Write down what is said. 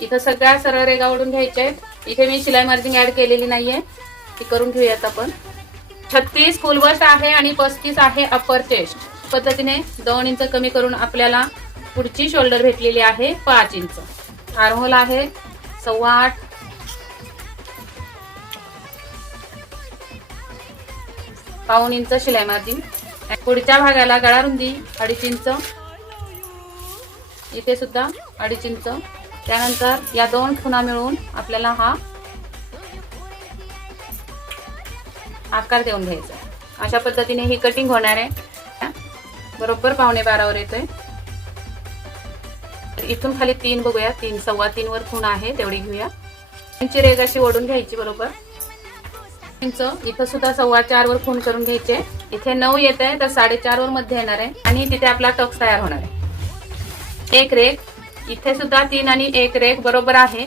इथं सगळ्या सरळ रेगा ओढून घ्यायच्या आहेत। इथे मी शिलाई मार्जिंग ऍड केलेली नाहीये, ती करून घेऊयात आपण। 36 फुल बस्ट आहे आणि 35 आहे अप्पर चेस्ट। पद्धतीने 2 इंच कमी करून आपल्याला पुढची शोल्डर भेटलेली आहे 5 इंच। आर्महोल आहे 8.25, पाऊण इंच शिलाई मार्जिन। पुढच्या भागाला गळा रुंदी 2.5 इंच, इथे सुद्धा 2.5 इंच। त्यानंतर या 2 खुणा मिळून आपल्याला हा आकार देऊन घ्यायचा। अशा पद्धतीने ही कटिंग होणार आहे। बरोबर 11:15 वर येतोय। इथून खाली 3 बघूया, 3 3.25 वर खुणा आहे तेवढी घेऊया। इंची रेग अशी ओढून घ्यायची बरोबर इंच। इथं सुद्धा 4.25 वर खूण करून घ्यायचे। इथे 9 येत आहे तर 4.5 वर मध्ये येणार आहे आणि तिथे आपला टक्स तयार होणार आहे। एक रेग इथे सुद्धा 3 आणि 1 रेग बरोबर आहे।